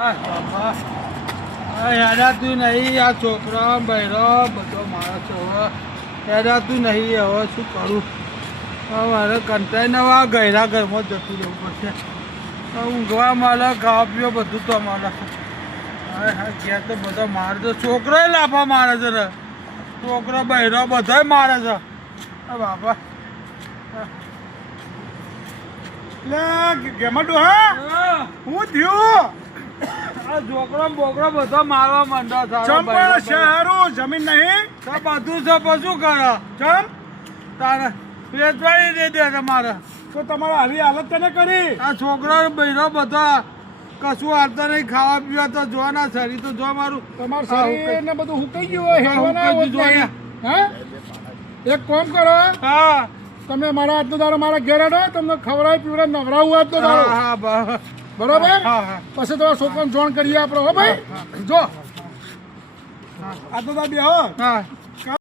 આ. આ હેરાતું નહીં આ છોકરા બૈરો બધો માણસ હવે હેરાતું નહીં હવે શું કરું મારે કંટાઈ નવા ગયરા ઘરમાં જતું રહેવું પડશે ઊંઘવા મારે ખાવા પીવા બધું તો મળે હા હા ક્યાં તો બધા મારે છે છોકરો લાફા મારે છે ને છોકરો બૈરો બધાય મારે છે આ બાપા લે ગેમડું હા આ છોકરો ને બોકરો બધો મારવા બૈરો ચંપા જમીન નહીં? તો બધું છે પણ શું કરે? ચમ? તારે વેચવાડી દે દે તમારે. તો તમારે આવી હાલત તને કરી? આ છોકરા બૈરો બધા કશું હાલતા નહીં ખાવા પીવા તો જો ના શરીર તો જો મારું. તમારું શરીર ને બધું હુકાઈ ગયું હોય હા, એક કોમ કરો. હા. તમે મારા આજનો દાડો મારા ઘેર તમને ખવડાવી પીવડાવી નવરાવું આજનો દાડો. હા બા- બરોબર? પછી તમારા છોકરાને જોણ કરીએ આપણે હો ભાઈ? જો. આ તો બે હા.